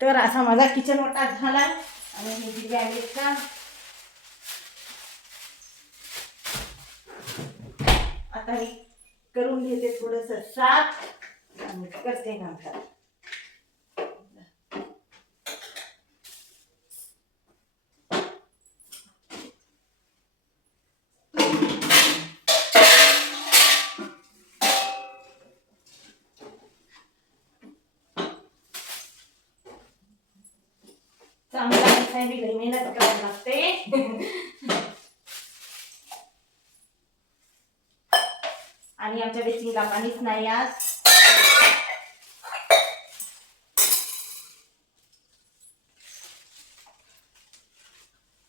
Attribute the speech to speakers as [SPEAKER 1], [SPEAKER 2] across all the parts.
[SPEAKER 1] तर असा माझा किचन वाटा झाला. आणि हे दिले आहेत का? आता मी करून घेते थोडस साफ. आणि करते नंतर. चांगला आहे बी लई मेहनत करावी लागते. आणि आमच्या बेसिंगला पाणीच नाही आज.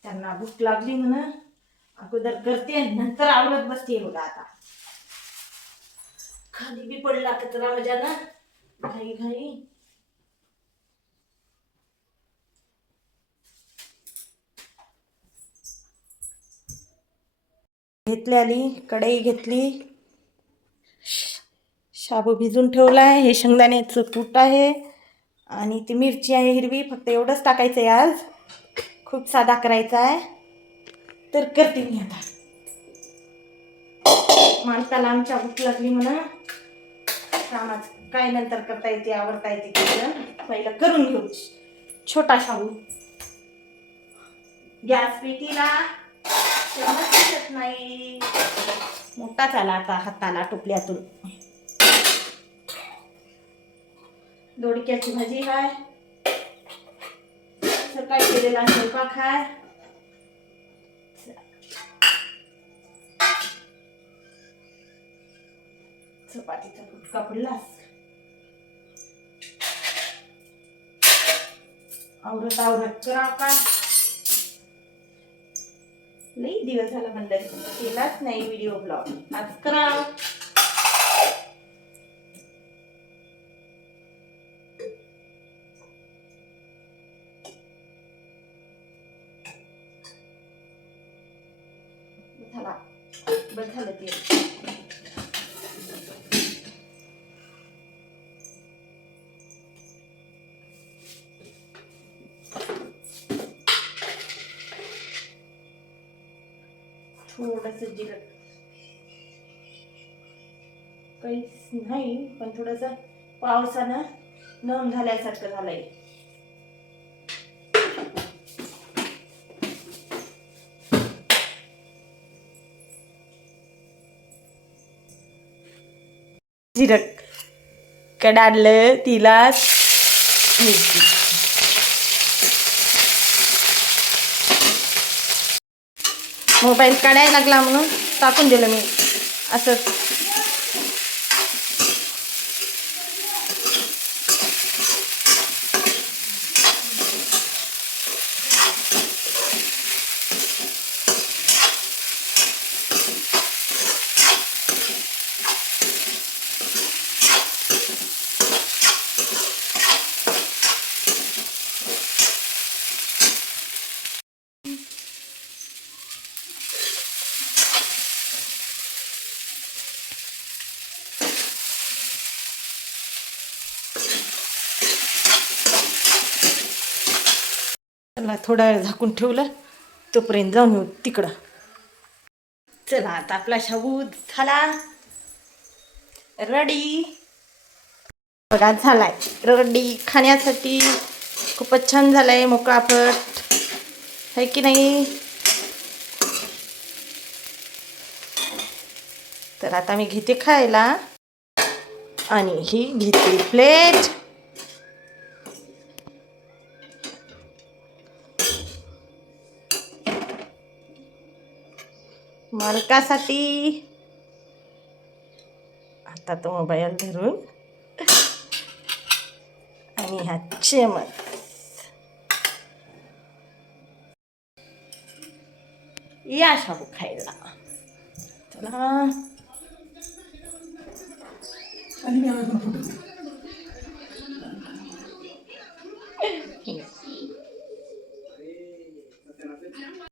[SPEAKER 1] त्यांना भूक लागली म्हण अगोदर करते नंतर आवडत बसते बघा आता. खाली बी पडला कचरा माझ्या ना घाई घाई. घेतल्याली कढई घेतली. शाबू भिजून ठेवला आहे. हे शेंगदाण्याचं कूट आहे. आणि ती मिरची आहे हिरवी फक्त एवढंच टाकायचं आहे आज. खूप साधा करायचा आहे. तर करते मी आता. माणसाला आमच्या भूक लागली म्हणा. कामाच काय नंतर करता येते आवडता येते किचन पहिलं करून घेऊ. छोटा शाबू. गॅस पेटीला दिसत नाही. मोठाच आला आता हाताला टोपल्यातून. दोडक्याची भाजी हाय. सकाळी केलेला स्वयंपाक हाय. चपातीचा फुटका पडलास. आवरत आवरत कराव का लई दिवस झाला म्हणलं केलाच नाही व्हिडिओ ब्लॉग आज करा. झाला बस झालं ते. थोडस जिरं काहीच नाही पण थोडस पावसानं नम झाल्यासारखं झालंय. जिरं कडाडलं तिला मिरची. मोबाईल काढायला लागला म्हणून टाकून दिलं मी. असंच त्याला थोडा वेळ झाकून ठेवलं तोपर्यंत जाऊन येऊ तिकडं. चला आता आपला शाबू झाला. रडी. बघा झालाय. रडी खाण्यासाठी खूपच छान झालाय मोकळापट आहे की नाही? तर आता मी घेते खायला. आणि ही घेते प्लेट मालकासाठी आता तो मोबाईल धरून. आणि ह्या चेमत या शाबू खायला. चला.